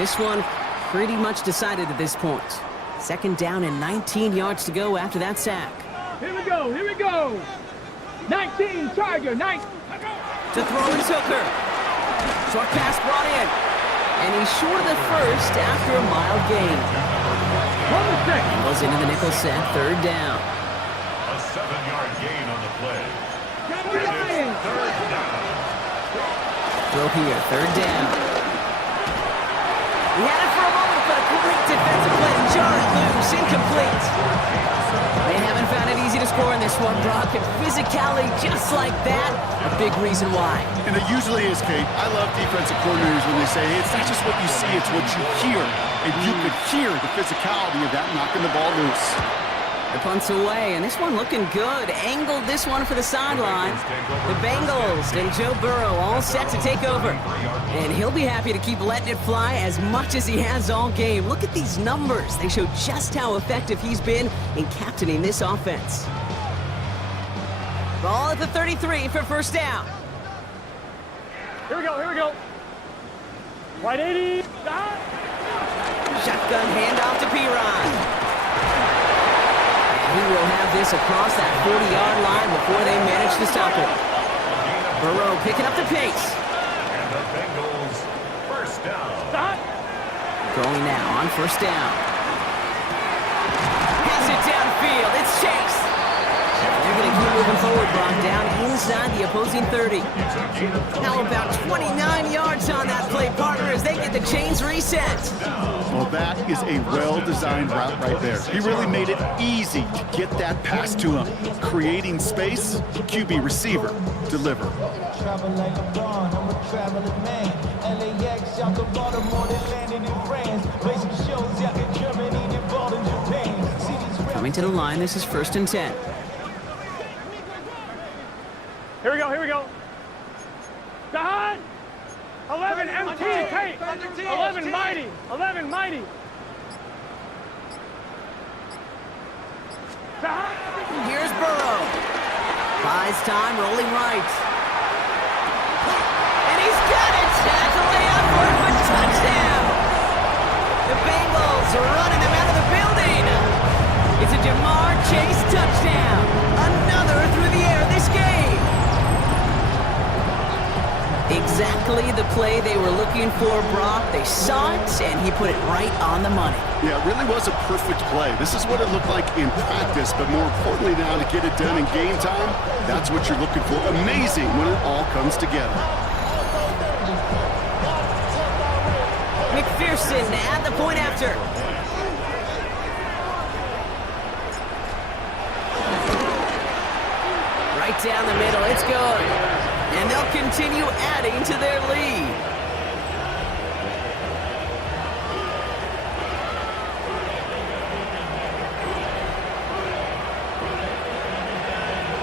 This one pretty much decided at this point. Second down and 19 yards to go after that sack. Here we go, here we go. 19, Tiger, 9. To throw is Hooker. Short pass brought in. And he's short of the first after a mild gain. Goes into the nickel set, third down. A 7-yard gain on the play. Third down. Throw here, third down. He had it for a moment, but a great defensive play to jar it loose, incomplete. They haven't found it easy to score in this one, Brock, and physicality just like that, a big reason why. And it usually is, Kate. I love defensive coordinators when they say, hey, it's not just what you see, it's what you hear. And you could hear the physicality of that knocking the ball loose. The punt's away, and this one looking good. Angled this one for the sideline. The Bengals and Joe Burrow all set to take over. And he'll be happy to keep letting it fly as much as he has all game. Look at these numbers. They show just how effective he's been in captaining this offense. Ball at the 33 for first down. Here we go, here we go. Wide 80. Shotgun handoff to Piron. He will have this across that 40-yard line before they manage to stop it. Burrow picking up the pace. And the Bengals first down. Going now on first down. Has it downfield. It's Chase. They're going to keep moving forward, Brock, down inside the opposing 30. How about 29 yards on that play, partner, as they get the chains reset. Well, that is a well-designed route right there. He really made it easy to get that pass to him. Creating space, QB receiver, deliver. Coming to the line, this is first and 10. Here we go, here we go. Dahan! 11 MT, Kate! 11 mighty! 11 mighty! Here's Burrow. Buys time, rolling right. And he's got it! That's a layup for a good touchdown! The Bengals are running them out of the building! It's a Jamar Chase touchdown! Another through the air this game! Exactly the play they were looking for, Brock. They saw it, and he put it right on the money. Yeah, it really was a perfect play. This is what it looked like in practice, but more importantly now to get it done in game time, that's what you're looking for. Amazing when it all comes together. McPherson at the point after. Right down the middle, it's good. And they'll continue adding to their lead.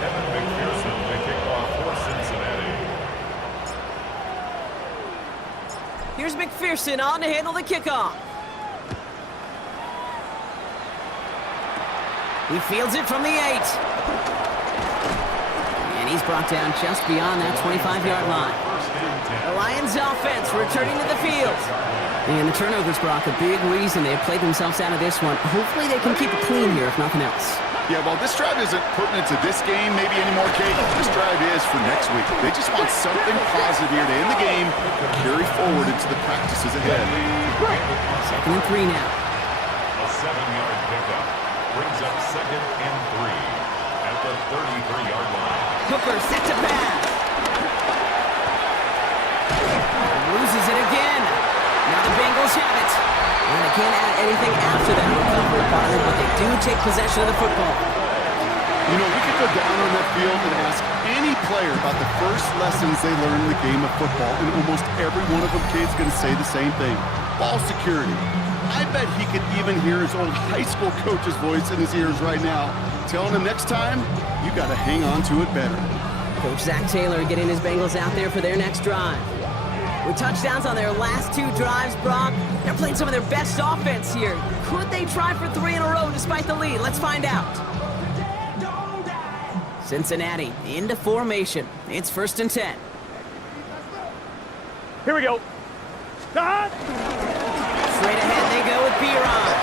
Evan McPherson, the kickoff for Cincinnati. Here's McPherson on to handle the kickoff. He fields it from the 8. And he's brought down just beyond that 25-yard line. The Lions offense returning to the field. And the turnovers, Brock, a big reason they've played themselves out of this one. Hopefully they can keep it clean here, if nothing else. Yeah, while this drive isn't pertinent to this game, maybe anymore, Kate, this drive is for next week. They just want something positive here to end the game, carry forward into the practices ahead. Second and 3 now. A 7-yard pickup brings up second and 3 at the 33-yard line. Hooker set to pass. Loses it again. Now the Bengals have it. And they can't add anything after that recovery, partner, but they do take possession of the football. You know, we could go down on that field and ask any player about the first lessons they learned in the game of football, and almost every one of them kids going to say the same thing. Ball security. I bet he could even hear his old high school coach's voice in his ears right now, telling him next time, you got to hang on to it better. Coach Zach Taylor getting his Bengals out there for their next drive. With touchdowns on their last 2 drives, Brock, they're playing some of their best offense here. Could they try for 3 in a row despite the lead? Let's find out. Cincinnati into formation. It's first and 10. Here we go. Dahan! speedrun.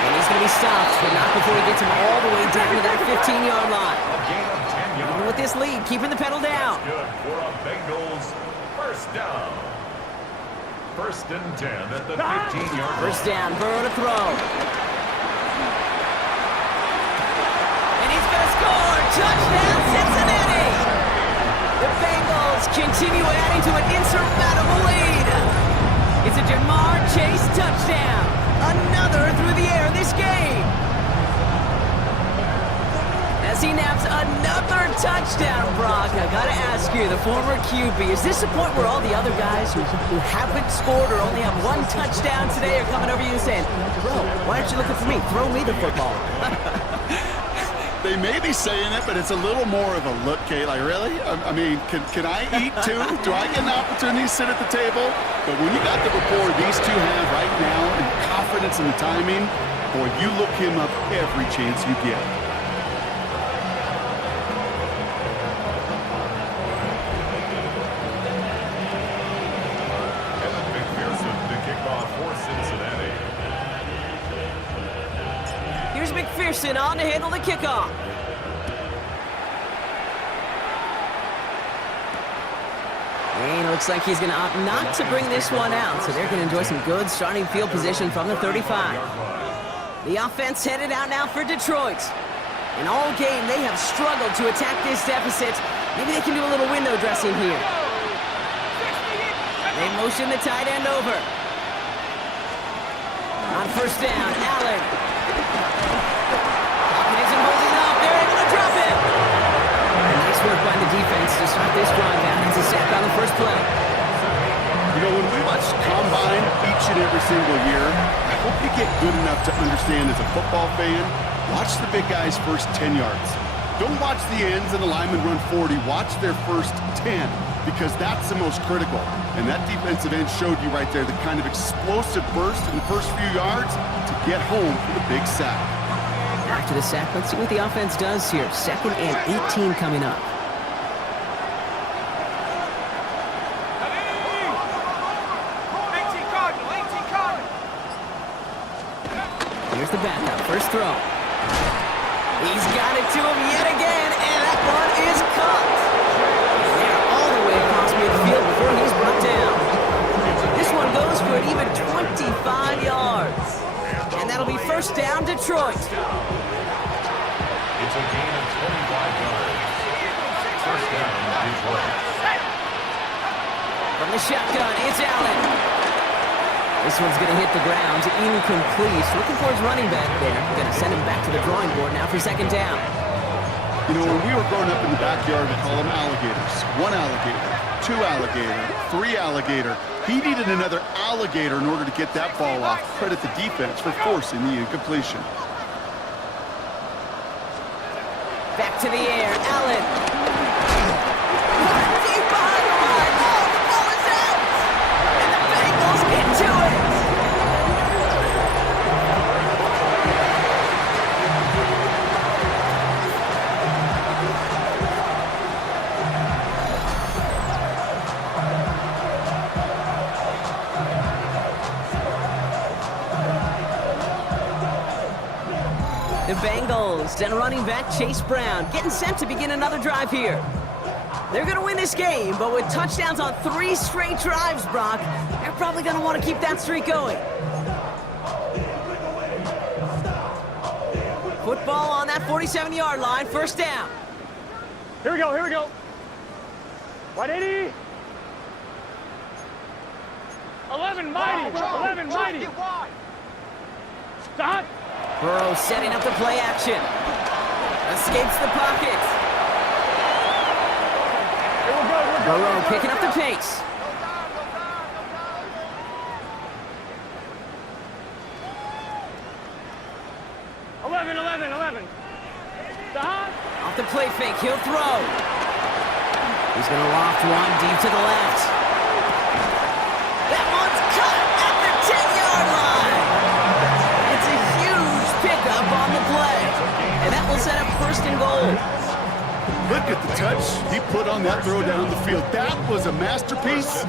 And he's going to be stopped, but not before he gets him all the way down to that 15-yard line. A gain of 10 yards. Even with this lead, keeping the pedal down. Good for a Bengals first down. First and 10 at the 15-yard line. First down, Burrow to throw. And he's going to score. Touchdown, Cincinnati. The Bengals continue adding to an insurmountable lead. It's a Jamar Chase touchdown. Another through the air this game. As he naps another touchdown, Brock. I gotta ask you, the former QB, is this the point where all the other guys who haven't scored or only have one touchdown today are coming over you and saying, bro, why aren't you looking for me? Throw me the football. They may be saying it, but it's a little more of a look, Kate. Like, really? I mean, can I eat too? Do I get an opportunity to sit at the table? But when you got the rapport these two have right now and confidence in the timing, boy, you look him up every chance you get. Evan McPherson to kick off for Cincinnati. Here's McPherson on to handle the kickoff. And it looks like he's going to opt not to bring this one out, so they're going to enjoy some good starting field position from the 35. The offense headed out now for Detroit. And all game, they have struggled to attack this deficit. Maybe they can do a little window dressing here. They motion the tight end over. On first down, Allen. Hawkins isn't holding up. They're able to drop him. And nice work by the defense to start this drive out. It's a sack on the first play. You know, when we watch Combine each and every single year, I hope you get good enough to understand as a football fan, watch the big guys' first 10 yards. Don't watch the ends and the linemen run 40. Watch their first 10, because that's the most critical. And that defensive end showed you right there the kind of explosive burst in the first few yards to get home for the big sack. After the sack, let's see what the offense does here. 2nd and 18 coming up. Here's the backup, first throw. He's got it to him yet again, and that one is caught. And they're all the way across midfield before he's brought down. This one goes for an even 25 yards. And that'll be first down, Detroit. It's a gain of 25 yards. First down, Detroit. From the shotgun, it's Allen. This one's going to hit the ground, incomplete. Looking for his running back there. Going to send him back to the drawing board now for second down. You know, when we were growing up in the backyard, we call them alligators. 1 alligator, 2 alligator, 3 alligator. He needed another alligator in order to get that ball off. Credit the defense for forcing the incompletion. Back to the air, Allen. Deep behind the line. Oh, the ball is out. And the Bengals get to it. The Bengals and running back Chase Brown getting set to begin another drive here. They're going to win this game, but with touchdowns on 3 straight drives, Brock, they're probably going to want to keep that streak going. Football on that 47-yard line, first down. Here we go, here we go. 180. 11 mighty, 11 mighty. Stop. Burrow setting up the play action. Escapes the pocket. Burrow picking up the pace. Off the play fake, he'll throw. He's going to loft one deep to the left. That one's cut at the 10-yard line. It's a huge pickup on the play. And that will set up first and goal. Look at the touch he put on that throw down the field. That was a masterpiece.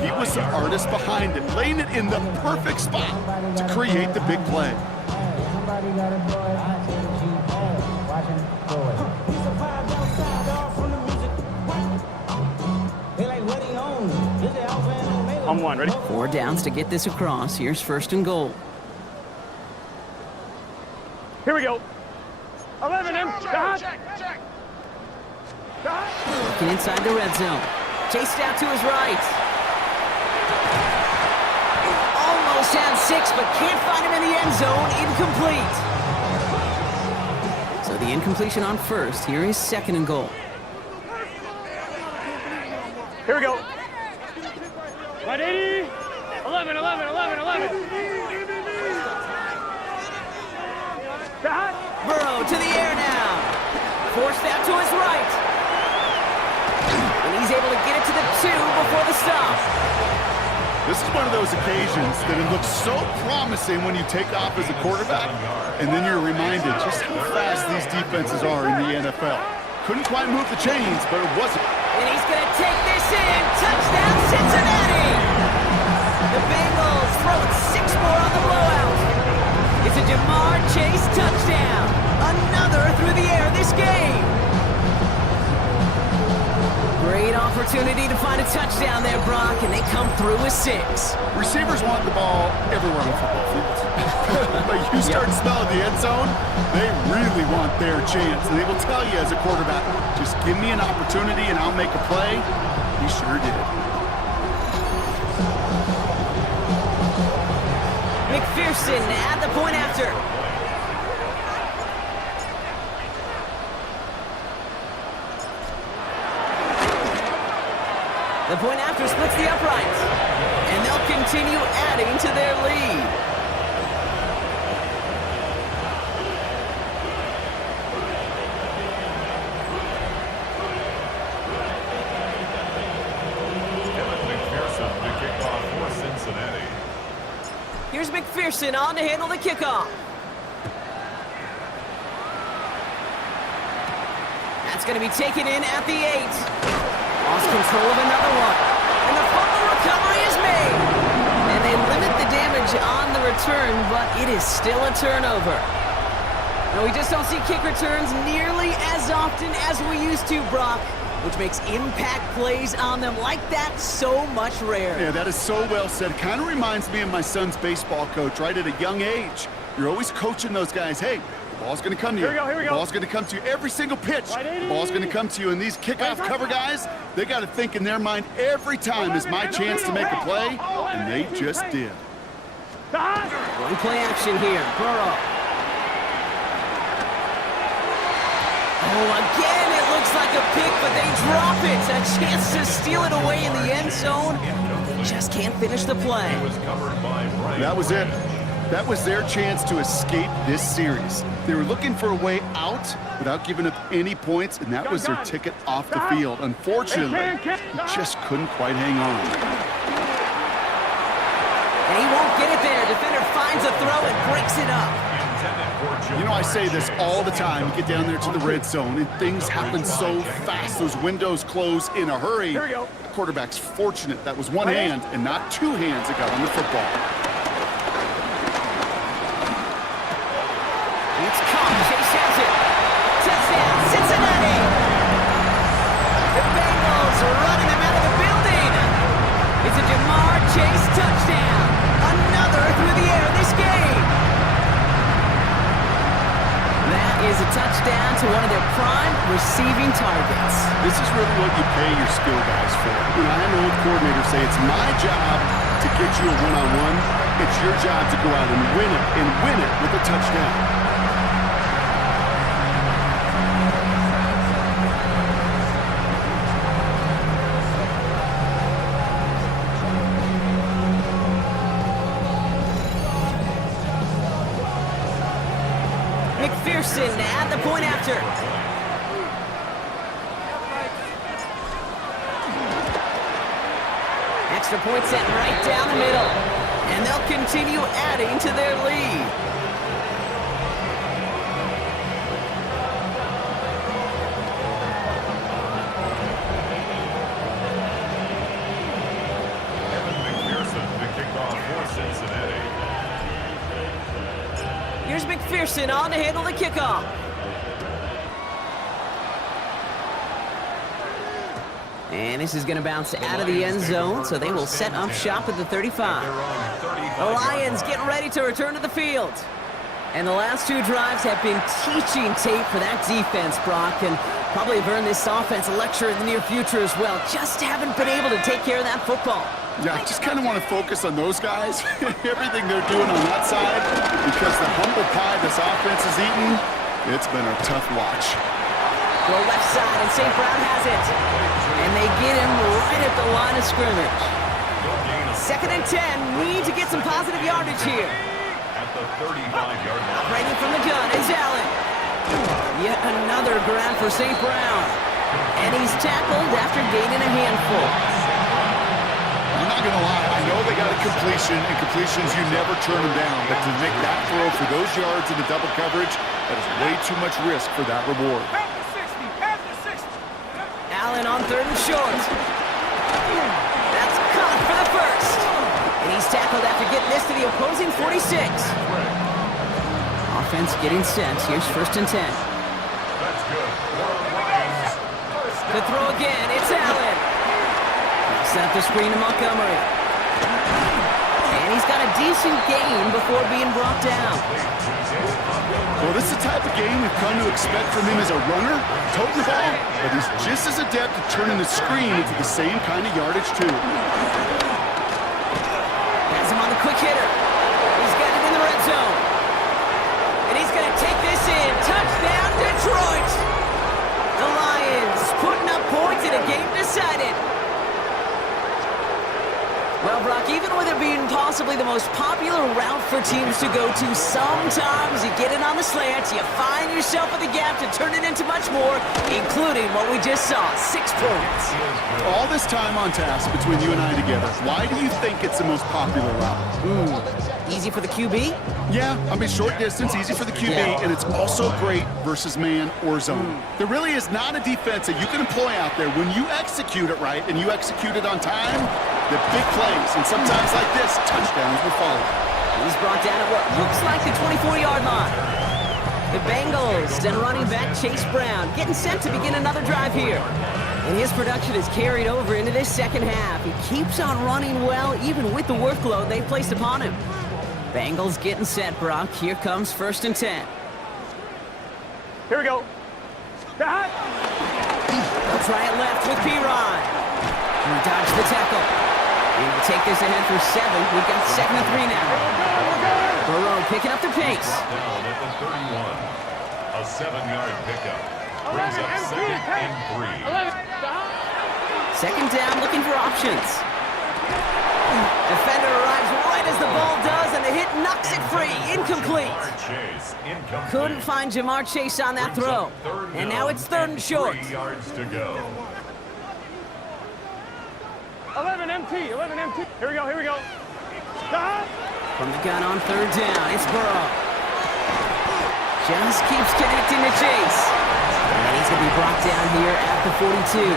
He was the artist behind it, laying it in the perfect spot to create the big play. On one, ready? 4 downs to get this across. Here's 1st and goal. Here we go. 11 him. Looking inside the red zone. Chased out to his right. Almost had 6, but can't find him in the end zone. Incomplete. So the incompletion on 1st. Here is 2nd and goal. Here we go. 180. 11. Burrow to the air now. Forced out to his right. And he's able to get it to the 2 before the stop. This is one of those occasions that it looks so promising when you take off as a quarterback, and then you're reminded just how fast these defenses are in the NFL. Couldn't quite move the chains, but it wasn't. And he's going to take this in. Touchdown, Cincinnati! The Bengals throwing 6 more on the blowout. It's a Jamar Chase touchdown. Another through the air this game. Great opportunity to find a touchdown there, Brock, and they come through with 6. Receivers want the ball everywhere on the football field. But you start smelling the end zone, they really want their chance. And they will tell you as a quarterback, just give me an opportunity and I'll make a play. He sure did. McPherson at the point after. The point after splits the uprights, and they'll continue adding to their lead. McPherson to kick off for Cincinnati. Here's McPherson on to handle the kickoff. That's going to be taken in at the 8. Lost control of another one. And the fumble recovery is made. And they limit the damage on the return, but it is still a turnover. Now, we just don't see kick returns nearly as often as we used to, Brock, which makes impact plays on them like that so much rarer. Yeah, that is so well said. Kind of reminds me of my son's baseball coach, right? At a young age, you're always coaching those guys, hey, the ball's going to come to you. Here we go. The ball's going to come to you every single pitch. The ball's going to come to you. And these kickoff cover guys, they got to think in their mind every time is my chance to make a play, and they just did. One play action here. Burrow. Oh, again, it looks like a pick, but they drop it. A chance to steal it away in the end zone. They just can't finish the play. That was it. That was their chance to escape this series. They were looking for a way out without giving up any points, and that was their ticket off the field. Unfortunately, he just couldn't quite hang on. And he won't get it there. Defender finds a throw and breaks it up. You know, I say this all the time. You get down there to the red zone, and things happen so fast. Those windows close in a hurry. Here we go. The quarterback's fortunate that was one hand and not 2 hands that got on the football. It's caught. Chase has it. Touchdown, Cincinnati. The Bengals are running them out of the building. It's a Jamar Chase touchdown. Another through the air this game. That is a touchdown to one of their prime receiving targets. This is really what you pay your skill guys for. You know, I had an old coordinator say it's my job to get you a one-on-one. It's your job to go out and win it with a touchdown. McPherson at the point after. Extra point set right down the middle. And they'll continue adding to their lead. Here's McPherson on to handle the kickoff. And this is going to bounce out of the end zone, so they will set up shop at the 35. The Lions getting ready to return to the field. And the last two drives have been teaching tape for that defense, Brock, and probably have earned this offense a lecture in the near future as well. Just haven't been able to take care of that football. Yeah, I just kind of want to focus on those guys, everything they're doing on that side, because the humble pie this offense is eating, it's been a tough watch. Go left side, and St. Brown has it. And they get him right at the line of scrimmage. 2nd and 10, need to get some positive yardage here. At the 35-yard line. Operating from the gun is Allen. Yet another grab for St. Brown. And he's tackled after gaining a handful. I'm not going to lie, I know they got a completion, and completions, you never turn them down. But to make that throw for those yards in the double coverage, that is way too much risk for that reward. Allen on 3rd and short. That's caught for the first. And he's tackled after getting this to the opposing 46. Offense getting set. Here's 1st and 10. That's good. The throw again. It's Allen. Set up the screen to Montgomery. And he's got a decent gain before being brought down. Well, this is the type of game we've come to expect from him as a runner, toting the ball, but he's just as adept at turning the screen into the same kind of yardage, too. Has him on the quick hitter. He's got it in the red zone. And he's going to take this in. Touchdown, Detroit! The Lions putting up points in a game decided. Well, Brock, even with it being possibly the most popular route for teams to go to, sometimes you get it on the slants, you find yourself with a gap to turn it into much more, including what we just saw, 6 points. All this time on task between you and I together, why do you think it's the most popular route? Easy for the QB? Yeah, I mean, short distance, easy for the QB, and it's also great versus man or zone. There really is not a defense that you can employ out there when you execute it right and you execute it on time, the big plays, and sometimes like this, touchdowns will follow. He's brought down at what looks like the 24-yard line. The Bengals and running back Chase Brown getting set to begin another drive here. And his production is carried over into this second half. He keeps on running well, even with the workload they've placed upon him. Bengals getting set, Brock. Here comes 1st and 10. Here we go. Dot. They'll try it left with P-Ron. He dodged the tackle. And we'll take this ahead for 7. We've got 2nd and 3 now. Burrow picking up the pace. Down at the 31. A 7-yard pickup. Brings up 2nd and 3. 2nd down, looking for options. Defender arrives right as the ball does, and the hit knocks it free. Incomplete. Couldn't find Jamar Chase on that throw. And now it's 3rd and short. 3 yards to go. 11 MT. Here we go. Dot. From the gun on 3rd down, it's Burrow. Just keeps connecting to Chase. And he's going to be brought down here at the 42.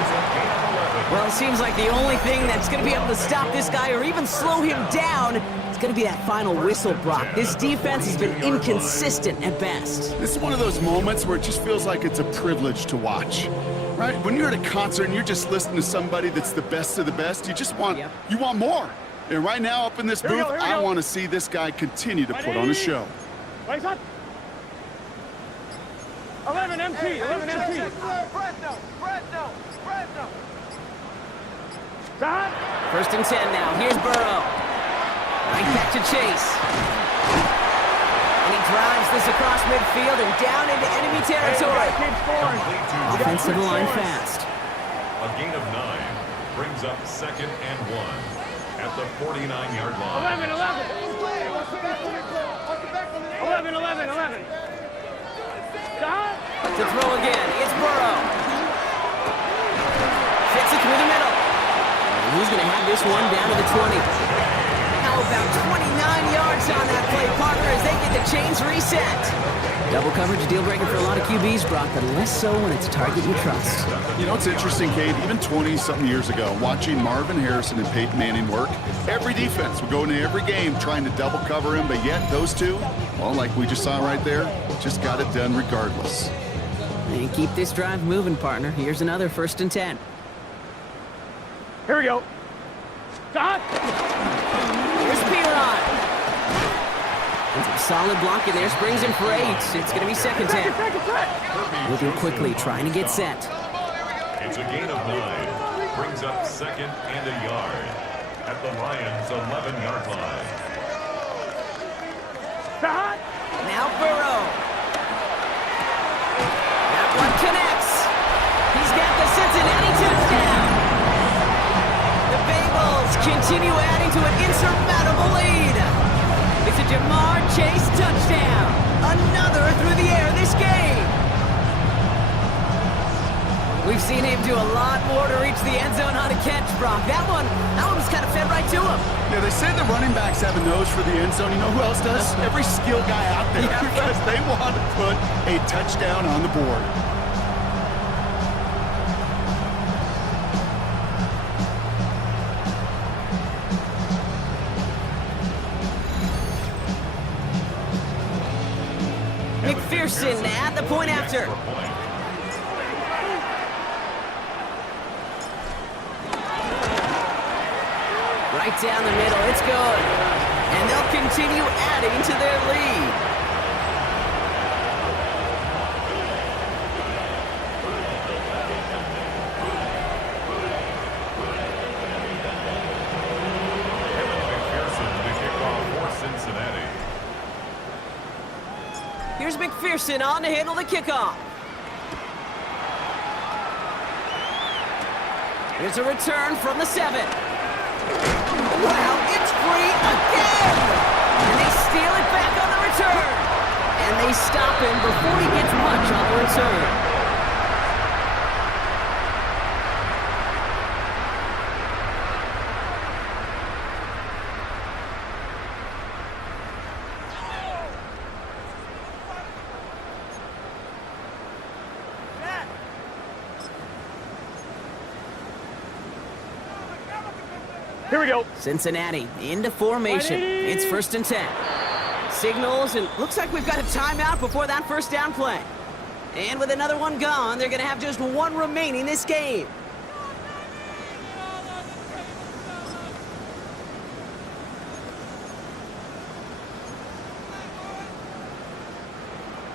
Well, it seems like the only thing that's going to be able to stop this guy or even slow him down is going to be that final whistle, Brock. This defense has been inconsistent at best. This is one of those moments where it just feels like it's a privilege to watch, right? When you're at a concert and you're just listening to somebody that's the best of the best, you just want, you want more. And right now up in this booth, I want to see this guy continue to put on a show. 11 MT. Dot. 1st and 10 now. Here's Burrow. Right back to Chase. And he drives this across midfield and down into enemy territory. Offensive line fast. A gain of 9 brings up 2nd and 1 at the 49-yard line. 11. Dot. To throw again. It's Burrow. Fits it through the middle. And he's going to have this one down to the 20. How about 29 yards on that play, partner, as they get the chains reset. Double coverage, deal breaker for a lot of QBs, Brock, but less so when it's a target you trust. You know, it's interesting, Kate, even 20-something years ago, watching Marvin Harrison and Peyton Manning work, every defense would go into every game trying to double cover him, but yet those two, well, like we just saw right there, just got it done regardless. And keep this drive moving, partner. Here's another 1st and 10. Here we go. Stop. Here's Piron. With some solid blocking there, springs him for 8. It's going to be 2nd 10. Moving quickly, trying to get set. It's a gain of 9. Brings up 2nd and a yard at the Lions' 11-yard line. Stop. Now Burrow. That one connects. He's got the Cincinnati touchdown. The Bengals continue adding to an insurmountable lead. It's a Jamar Chase touchdown. Another through the air this game. We've seen him do a lot more to reach the end zone on a catch, Brock. That one was kind of fed right to him. Yeah, they say the running backs have a nose for the end zone. You know who else does? Every skill guy out there, because they want to put a touchdown on the board. McPherson at the point after. Right down the middle, it's good. And they'll continue adding to their lead. McPherson to kick off for Cincinnati. Here's McPherson on to handle the kickoff. Here's a return from the 7. Wow, it's free again! And they steal it back on the return. And they stop him before he gets much on the return. Here we go. Cincinnati into formation. It's 1st and 10. Signals, and looks like we've got a timeout before that 1st down play. And with another one gone, they're going to have just one remaining this game.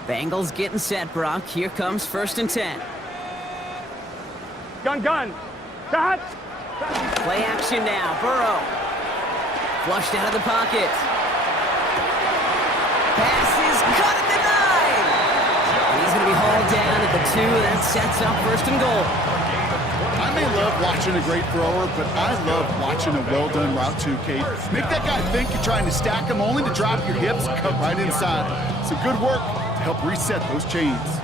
Bengals getting set, Brock. Here comes 1st and 10. Gun. Stop. Play action now. Burrow. Flushed out of the pocket. Pass is cut at the 9. And he's going to be hauled down at the 2. That sets up 1st and goal. I may love watching a great thrower, but I love watching a well-done route too, Kate. Make that guy think you're trying to stack him only to drop your hips and cut right inside. It's a good work to help reset those chains.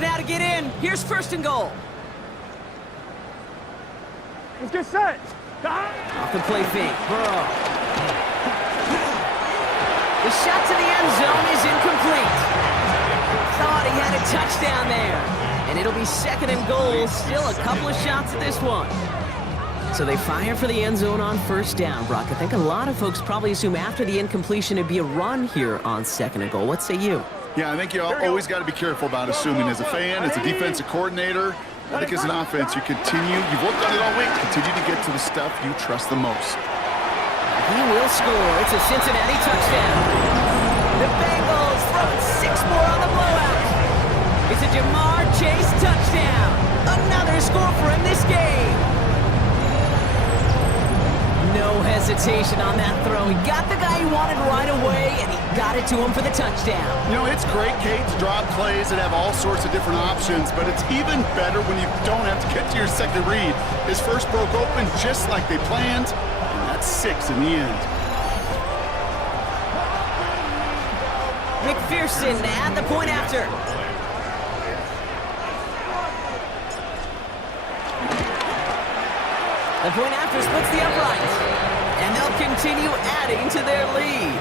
Now to get in. Here's 1st and goal. Let's get set. Stop. Off the play fake. Burrow. The shot to the end zone is incomplete. Thought he had a touchdown there. And it'll be 2nd and goal. Still a couple of shots at this one. So they fire for the end zone on 1st down, Brock. I think a lot of folks probably assume after the incompletion it'd be a run here on 2nd and goal. What say you? Yeah, I think you always got to be careful about assuming. As a fan, as a defensive coordinator, I think as an offense, you've worked on it all week, continue to get to the stuff you trust the most. He will score. It's a Cincinnati touchdown. The Bengals throwing 6 more on the blowout. It's a Jamar Chase touchdown. Another score for him this game. No hesitation on that throw. He got the guy he wanted right away, and he got it to him for the touchdown. You know, it's great, Kate, to draw plays that have all sorts of different options, but it's even better when you don't have to get to your second read. His first broke open just like they planned, and 6 in the end. McPherson at the point after. The point after splits the uprights, and they'll continue adding to their lead.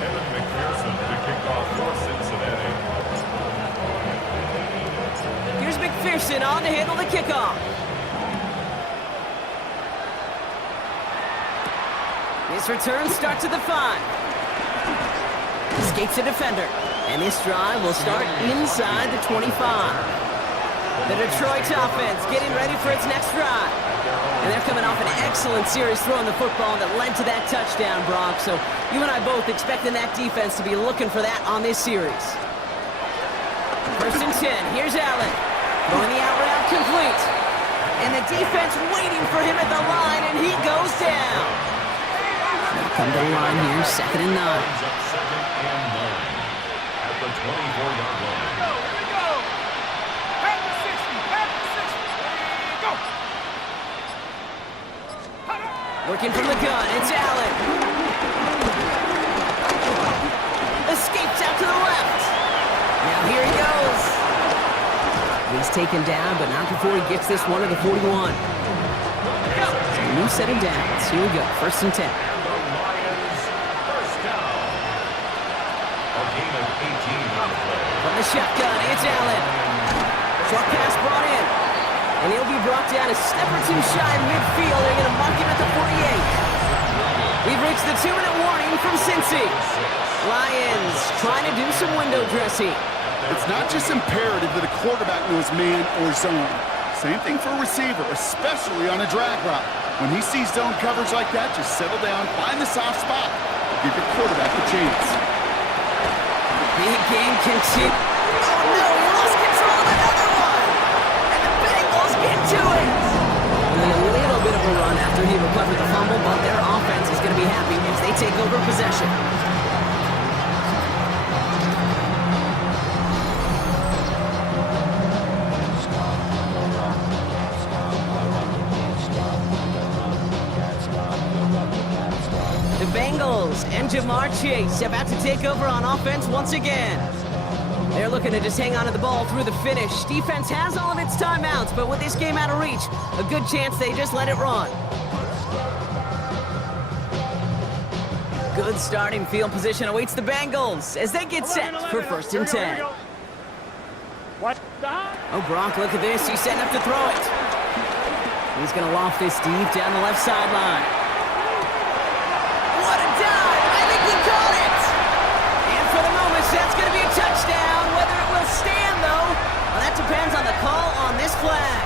Evan McPherson to kick off for Cincinnati. Here's McPherson on to handle the kickoff. This return starts at the 5. Escapes a defender, and this drive will start inside the 25. The Detroit offense getting ready for its next drive. And they're coming off an excellent series throwing the football that led to that touchdown, Brock. So you and I both expecting that defense to be looking for that on this series. 1st and 10. Here's Allen. Throwing the out route complete. And the defense waiting for him at the line, and he goes down. Come to the line here, 2nd and 9. Brings up 2nd and 9 at the 24-yard line. Working from the gun, it's Allen. Escapes out to the left. Now here he goes. He's taken down, but not before he gets this one to the 41. So new set of downs. Here we go, 1st and 10. And the Lions, 1st down. A gain of 18 on the play. From the shotgun, it's Allen. Short pass brought in. And he'll be brought down a step or two shy of midfield. They're going to mark him at the 48. We've reached the 2-minute warning from Cincy. Lions trying to do some window dressing. It's not just imperative that a quarterback knows man or zone. Same thing for a receiver, especially on a drag route. When he sees zone coverage like that, just settle down, find the soft spot. Give your quarterback a chance. Big game continues. Oh no, he lost control of another one. And the Bengals get to it. Only a little bit of a run after he recovered the fumble, but their offense is going to be happy as they take over possession. The Bengals and Jamar Chase about to take over on offense once again. They're looking to just hang on to the ball through the finish. Defense has all of its timeouts, but with this game out of reach, a good chance they just let it run. Good starting field position awaits the Bengals as they get set for 1st and 10. Oh, Gronk, look at this. He's setting up to throw it. He's going to loft this deep down the left sideline. What a dive! I think he caught it! And for the moment, that's going to be a touchdown. Whether it will stand, though, well, that depends on the call on this flag.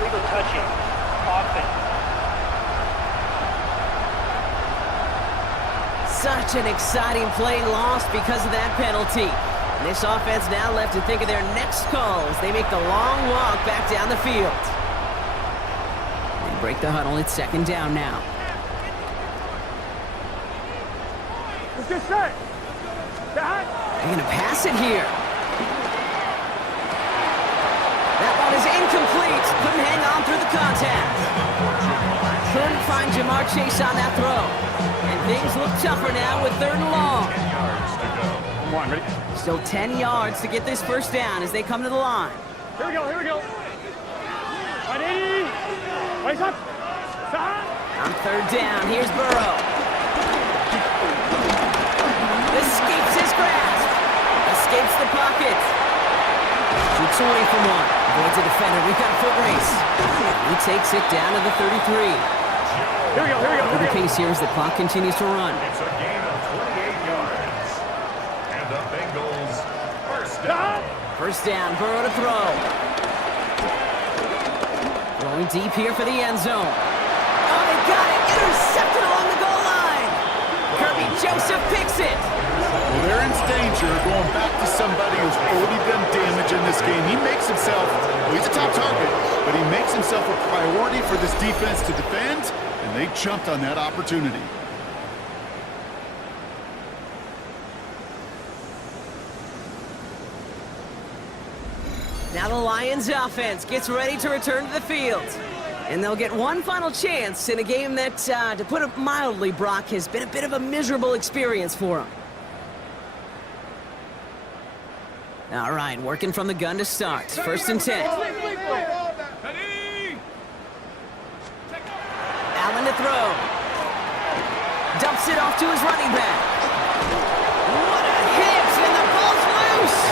Illegal touching. Offense. Such an exciting play lost because of that penalty. And this offense now left to think of their next call as they make the long walk back down the field. They break the huddle. It's 2nd down now. Let's get set. They're going to pass it here. That one is incomplete. Couldn't hang on through the contact. Couldn't find Jamar Chase on that throw. And things look tougher now with 3rd and long. 10 yards to go. Come on, ready? Still 10 yards to get this 1st down as they come to the line. Here we go, here we go. Ready? Wait up. Stop. On 3rd down, here's Burrow. Escapes his grasp. Escapes the pocket. Shoots away from one. Avoids a defender. We've got a foot race. He takes it down to the 33. Here we go, here we go, here we The go. pace here as the clock continues to run. It's a gain of 28 yards. And the Bengals 1st down. 1st down, Burrow to throw. Throwing deep here for the end zone. Oh, they got it! Intercepted along the goal line! Kirby Joseph picks it! Well, they're in danger of going back to somebody who's already done damage in this game. He makes himself, well, he's a top target, but he makes himself a priority for this defense to defend, and they jumped on that opportunity. Now the Lions offense gets ready to return to the field. And they'll get one final chance in a game that, to put it mildly, Brock, has been a bit of a miserable experience for them. All right, working from the gun to start. 1st and 10. Allen to throw. Dumps it off to his running back. What a hit, and the ball's loose.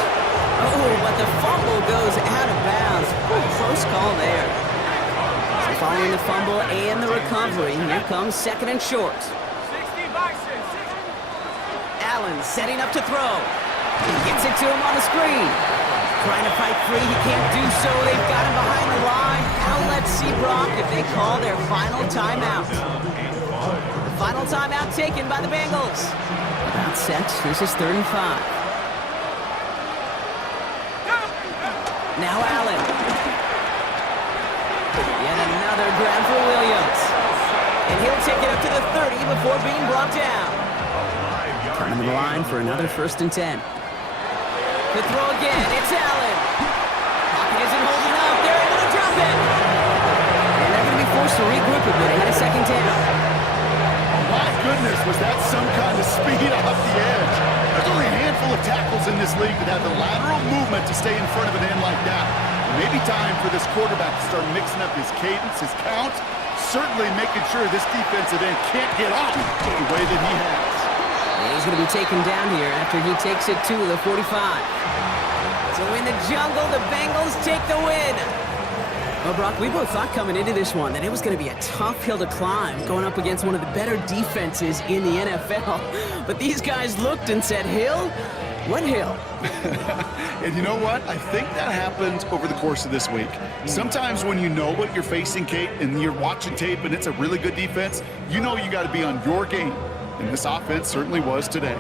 Oh, but the fumble goes out of bounds. Close call there. So following the fumble and the recovery, here comes 2nd and short. Allen setting up to throw. He gets it to him on the screen. Trying to fight free, he can't do so. They've got him behind the line. Now let's see, Brock, if they call their final timeout. The final timeout taken by the Bengals. About set. This is 3rd and 5. Now Allen. Yet another grab for Williams. And he'll take it up to the 30 before being brought down. Coming to the line for another 1st and 10. The throw again, it's Allen. Pocket isn't holding up, they're able to drop it. And they're going to be forced to regroup a bit ahead of 2nd down. My goodness, was that some kind of speed off the edge. There's only a handful of tackles in this league that have the lateral movement to stay in front of an end like that. Maybe time for this quarterback to start mixing up his cadence, his count, certainly making sure this defensive end can't get off the way that he has. He's going to be taken down here after he takes it to the 45. So in the jungle, the Bengals take the win. Well, Brock, we both thought coming into this one that it was going to be a tough hill to climb going up against one of the better defenses in the NFL. But these guys looked and said, Hill? What hill? And you know what? I think that happened over the course of this week. Sometimes when you know what you're facing, Kate, and you're watching tape and it's a really good defense, you know you got to be on your game. And this offense certainly was today.